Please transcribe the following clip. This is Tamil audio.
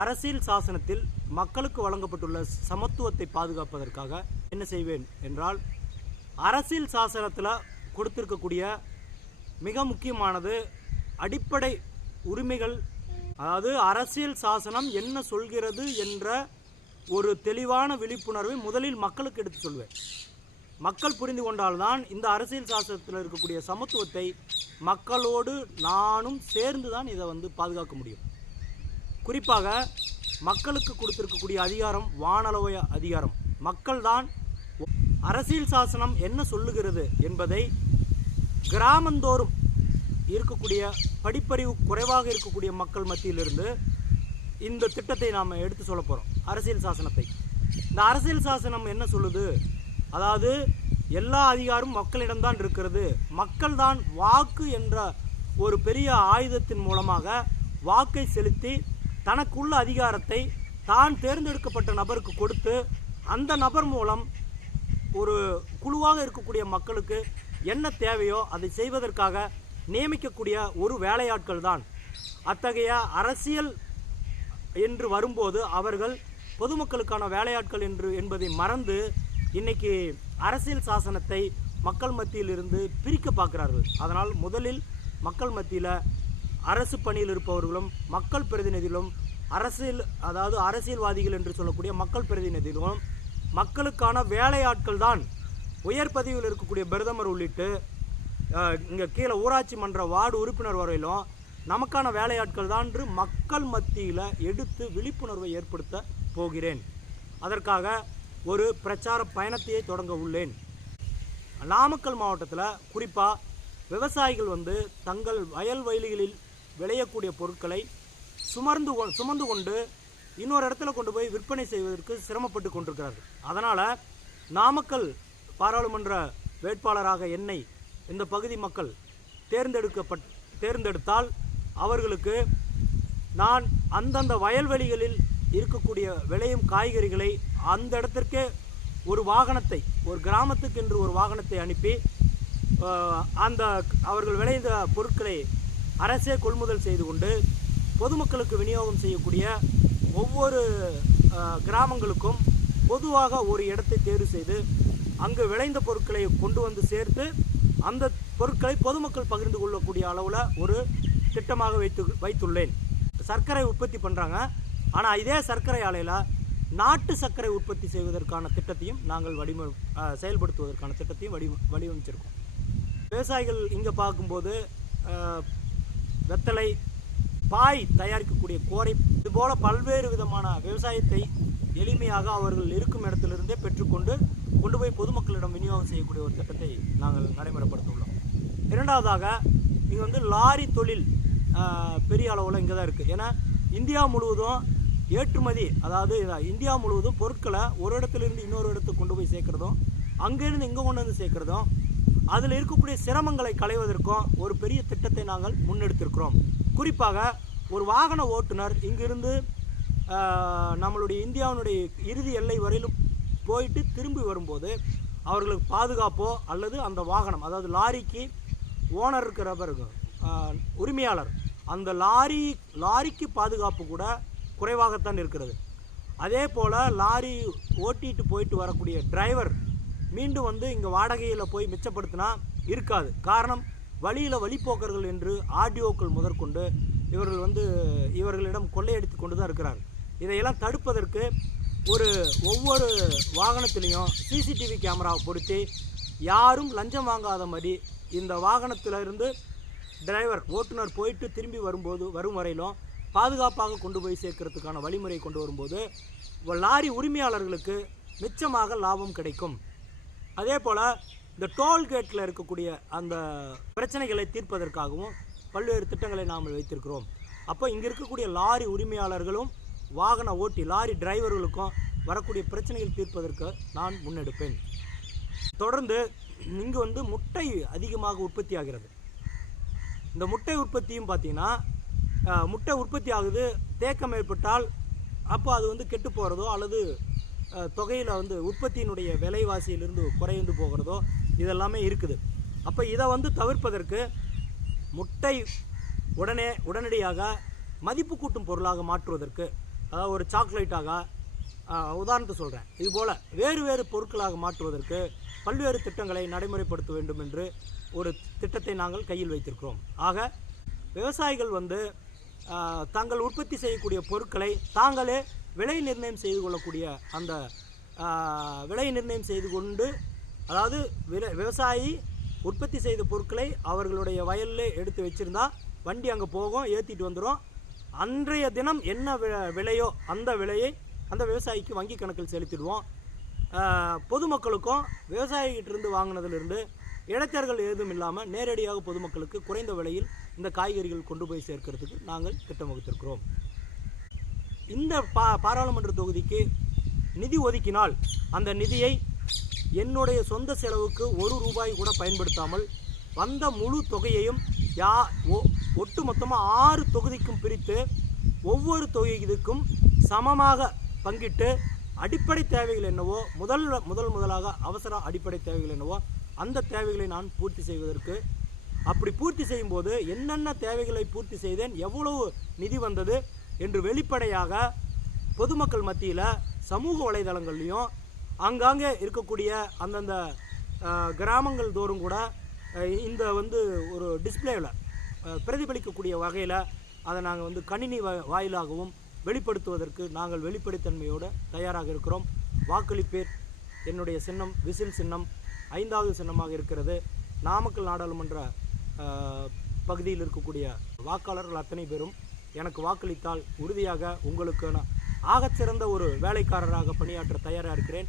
அரசியல் சாசனத்தில் மக்களுக்கு வழங்கப்பட்டுள்ள சமத்துவத்தை பாதுகாப்பதற்காக என்ன செய்வேன் என்றால் அரசியல் சாசனத்தில் கொடுத்துருக்கக்கூடிய மிக முக்கியமானது அடிப்படை உரிமைகள் அதாவது அரசியல் சாசனம் என்ன சொல்கிறது என்ற ஒரு தெளிவான விழிப்புணர்வை முதலில் மக்களுக்கு எடுத்து சொல்வேன். மக்கள் புரிந்து கொண்டால்தான் இந்த அரசியல் சாசனத்தில் இருக்கக்கூடிய சமத்துவத்தை மக்களோடு நானும் சேர்ந்து தான் இதை வந்து பாதுகாக்க முடியும். குறிப்பாக மக்களுக்கு கொடுத்துருக்கக்கூடிய அதிகாரம் வானளவு அதிகாரம். மக்கள்தான் அரசியல் சாசனம் என்ன சொல்லுகிறது என்பதை கிராமந்தோறும் இருக்கக்கூடிய படிப்பறிவு குறைவாக இருக்கக்கூடிய மக்கள் மத்தியிலிருந்து இந்த திட்டத்தை நாம் எடுத்து சொல்ல போகிறோம் அரசியல் சாசனத்தை. இந்த அரசியல் சாசனம் என்ன சொல்லுது? அதாவது எல்லா அதிகாரமும் மக்களிடம்தான் இருக்கிறது. மக்கள்தான் வாக்கு என்ற ஒரு பெரிய ஆயுதத்தின் மூலமாக வாக்கை செலுத்தி தனக்குள்ள அதிகாரத்தை தான் தேர்ந்தெடுக்கப்பட்ட நபருக்கு கொடுத்து அந்த நபர் மூலம் ஒரு குழுவாக இருக்கக்கூடிய மக்களுக்கு என்ன தேவையோ அதை செய்வதற்காக நியமிக்கக்கூடிய ஒரு வேலையாட்கள் தான். அத்தகைய அரசியல் என்று வரும்போது அவர்கள் பொதுமக்களுக்கான வேலையாட்கள் என்று என்பதை மறந்து இன்னைக்கு அரசியல் சாசனத்தை மக்கள் மத்தியில் இருந்து பிரிக்க பார்க்கிறார்கள். அதனால் முதலில் மக்கள் மத்தியில் அரசு பணியில் இருப்பவர்களும் மக்கள் பிரதிநிதிகளும் அரசியல் அதாவது அரசியல்வாதிகள் என்று சொல்லக்கூடிய மக்கள் பிரதிநிதிகளும் மக்களுக்கான வேலையாட்கள் தான் உயர் பதவியில் இருக்கக்கூடிய பிரதமர் உள்ளிட்டு இங்கே கீழே ஊராட்சி மன்ற வார்டு உறுப்பினர் வரையிலும் நமக்கான வேலையாட்கள் தான் என்று மக்கள் மத்தியில் எடுத்து விழிப்புணர்வை ஏற்படுத்த போகிறேன். அதற்காக ஒரு பிரச்சார பயணத்தையே தொடங்க உள்ளேன். நாமக்கல் மாவட்டத்தில் குறிப்பாக விவசாயிகள் வந்து தங்கள் வயல்வெளிகளில் விளையக்கூடிய பொருட்களை சுமர்ந்து கொ- சுமந்து கொண்டு இன்னொரு இடத்துல கொண்டு போய் விற்பனை செய்வதற்கு சிரமப்பட்டு கொண்டிருக்கிறார்கள். அதனால் நாமக்கல் பாராளுமன்ற வேட்பாளராக என்னை இந்த பகுதி மக்கள் தேர்ந்தெடுக்கப்பட் தேர்ந்தெடுத்தால் அவர்களுக்கு நான் அந்தந்த வயல்வெளிகளில் இருக்கக்கூடிய விளையும் காய்கறிகளை அந்த இடத்திற்கே ஒரு வாகனத்தை ஒரு கிராமத்துக்கு என்று ஒரு வாகனத்தை அனுப்பி அந்த அவர்கள் விளைந்த பொருட்களை அரசே கொள்முதல் செய்து கொண்டு பொதுமக்களுக்கு விநியோகம் செய்யக்கூடிய ஒவ்வொரு கிராமங்களுக்கும் பொதுவாக ஒரு இடத்தை தேர்வு செய்து அங்கு விளைந்த பொருட்களை கொண்டு வந்து சேர்த்து அந்த பொருட்களை பொதுமக்கள் பகிர்ந்து கொள்ளக்கூடிய அளவில் ஒரு திட்டமாக வைத்து வைத்துள்ளேன். சர்க்கரை உற்பத்தி பண்ணுறாங்க ஆனால் இதே சர்க்கரை ஆலையில் நாட்டு சர்க்கரை உற்பத்தி செய்வதற்கான திட்டத்தையும் நாங்கள் வடிவ செயல்படுத்துவதற்கான திட்டத்தையும் வடி வடிவமைச்சிருக்கோம். விவசாயிகள் இங்கே பார்க்கும்போது வெத்தலை பாய் தயாரிக்கக்கூடிய கோரை இதுபோல பல்வேறு விதமான விவசாயத்தை எளிமையாக அவர்கள் இருக்கும் இடத்திலிருந்தே பெற்றுக்கொண்டு கொண்டு போய் பொதுமக்களிடம் விநியோகம் செய்யக்கூடிய ஒரு திட்டத்தை நாங்கள் நடைமுறைப்படுத்தியுள்ளோம். இரண்டாவதாக இங்கே வந்து லாரி தொழில் பெரிய அளவில் இங்கே தான் இருக்குது ஏன்னா இந்தியா முழுவதும் ஏற்றுமதி அதாவது இந்தியா முழுவதும் பொருட்களை ஒரு இடத்துலேருந்து இன்னொரு இடத்துக்கு கொண்டு போய் சேர்க்குறதும் அங்கேருந்து இங்கே கொண்டு வந்து சேர்க்குறதும் அதில் இருக்கக்கூடிய சிரமங்களை களைவதற்கும் ஒரு பெரிய திட்டத்தை நாங்கள் முன்னெடுத்திருக்கிறோம். குறிப்பாக ஒரு வாகன ஓட்டுநர் இங்கிருந்து நம்மளுடைய இந்தியாவினுடைய இறுதி எல்லை வரையிலும் போயிட்டு திரும்பி வரும்போது அவர்களுக்கு பாதுகாப்போ அல்லது அந்த வாகனம் அதாவது லாரிக்கு ஓனர் இருக்கிறவர் உரிமையாளர் அந்த லாரி லாரிக்கு பாதுகாப்பு கூட குறைவாகத்தான் இருக்கிறது. அதே போல் லாரி ஓட்டிட்டு போயிட்டு வரக்கூடிய டிரைவர் மீண்டும் வந்து இங்கே வாடகையில் போய் மிச்சப்படுத்தினா இருக்காது. காரணம் வழியில் வழிப்போக்கர்கள் என்று ஆடியோக்கள் முதற்கொண்டு இவர்கள் வந்து இவர்களிடம் கொள்ளையடித்து கொண்டு தான் இருக்கிறார் இதையெல்லாம் தடுப்பதற்கு ஒரு ஒவ்வொரு வாகனத்திலையும் சிசிடிவி கேமராவை பொருத்தி யாரும் லஞ்சம் வாங்காத மாதிரி இந்த வாகனத்தில் இருந்து டிரைவர் ஓட்டுநர் போயிட்டு திரும்பி வரும்போது வரும் வரையிலும் பாதுகாப்பாக கொண்டு போய் சேர்க்கறதுக்கான வழிமுறை கொண்டு வரும்போது லாரி உரிமையாளர்களுக்கு மிச்சமாக லாபம் கிடைக்கும். அதே போல் இந்த டோல்கேட்டில் இருக்கக்கூடிய அந்த பிரச்சனைகளை தீர்ப்பதற்காகவும் பல்வேறு திட்டங்களை நாம் வைத்திருக்கிறோம். அப்போ இங்கே இருக்கக்கூடிய லாரி உரிமையாளர்களும் வாகன ஓட்டி லாரி டிரைவர்களுக்கும் வரக்கூடிய பிரச்சனைகள் தீர்ப்பதற்கு நான் முன்னெடுப்பேன். தொடர்ந்து இங்கு வந்து முட்டை அதிகமாக உற்பத்தி ஆகிறது இந்த முட்டை உற்பத்தியும் பார்த்தீங்கன்னா முட்டை உற்பத்தி ஆகுது தேக்கம் ஏற்பட்டால் அப்போ அது வந்து கெட்டு போகிறதோ அல்லது தொகையில் வந்து உற்பத்தியினுடைய விலைவாசியிலிருந்து குறைந்து போகிறதோ இதெல்லாமே இருக்குது. அப்போ இதை வந்து தவிர்ப்பதற்கு முட்டை உடனே உடனடியாக மதிப்பு கூட்டும் பொருளாக மாற்றுவதற்கு அதாவது ஒரு சாக்லேட்டாக உதாரணத்தை சொல்கிறேன் இது போல் வேறு வேறு பொருட்களாக மாற்றுவதற்கு பல்வேறு திட்டங்களை நடைமுறைப்படுத்த வேண்டும் என்று ஒரு திட்டத்தை நாங்கள் கையில் வைத்திருக்கிறோம். ஆக விவசாயிகள் வந்து தாங்கள் உற்பத்தி செய்யக்கூடிய பொருட்களை தாங்களே விலை நிர்ணயம் செய்து கொள்ளக்கூடிய அந்த விலை நிர்ணயம் செய்து கொண்டு அதாவது விலை விவசாயி உற்பத்தி செய்த பொருட்களை அவர்களுடைய வயலில் எடுத்து வச்சுருந்தா வண்டி அங்கே போகும் ஏற்றிட்டு வந்துடும் அன்றைய தினம் என்ன விலையோ அந்த விலையை அந்த விவசாயிக்கு வங்கி கணக்கில் செலுத்திடுவோம். பொதுமக்களுக்கும் விவசாயிகிட்டிருந்து வாங்கினதிலிருந்து வாங்கினதுலேருந்து இடைத்தரகர்கள் ஏதும் இல்லாமல் நேரடியாக பொதுமக்களுக்கு குறைந்த விலையில் இந்த காய்கறிகள் கொண்டு போய் சேர்க்கறதுக்கு நாங்கள் திட்டம் வகுத்திருக்கிறோம் இந்த பா பாராளுமன்ற தொகுதிக்கு நிதி ஒதுக்கினால் அந்த நிதியை என்னுடைய சொந்த செலவுக்கு ஒரு ரூபாய் கூட பயன்படுத்தாமல் வந்த முழு தொகையையும் யா ஒ ஒட்டு மொத்தமாக ஆறு தொகுதிக்கும் பிரித்து ஒவ்வொரு தொகுதிக்கும் சமமாக பங்கிட்டு அடிப்படை தேவைகள் என்னவோ முதல் முதல் முதலாக அவசர அடிப்படை தேவைகள் என்னவோ அந்த தேவைகளை நான் பூர்த்தி செய்வதற்கு. அப்படி பூர்த்தி செய்யும்போது என்னென்ன தேவைகளை பூர்த்தி செய்தேன் எவ்வளவு நிதி வந்தது என்று வெளிப்படையாக பொதுமக்கள் மத்தியில் சமூக வலைதளங்கள்லையும் ஆங்காங்கே இருக்கக்கூடிய அந்தந்த கிராமங்கள் தோறும் கூட இந்த வந்து ஒரு டிஸ்பிளேவில் பிரதிபலிக்கக்கூடிய வகையில் அதை நாங்கள் வந்து கணினி வாயிலாகவும் வெளிப்படுத்துவதற்கு நாங்கள் வெளிப்படைத்தன்மையோடு தயாராக இருக்கிறோம். வாக்களிப்பேர் என்னுடைய சின்னம் விசில் சின்னம் ஐந்தாவது சின்னமாக இருக்கிறது. நாமக்கல் நாடாளுமன்ற பகுதியில் இருக்கக்கூடிய வாக்காளர்கள் அத்தனை பேரும் எனக்கு வாக்களித்தால் உறுதியாக உங்களுக்கு நான் ஆகச்சிறந்த ஒரு வேலைக்காரராக பணியாற்ற தயாராக இருக்கிறேன்.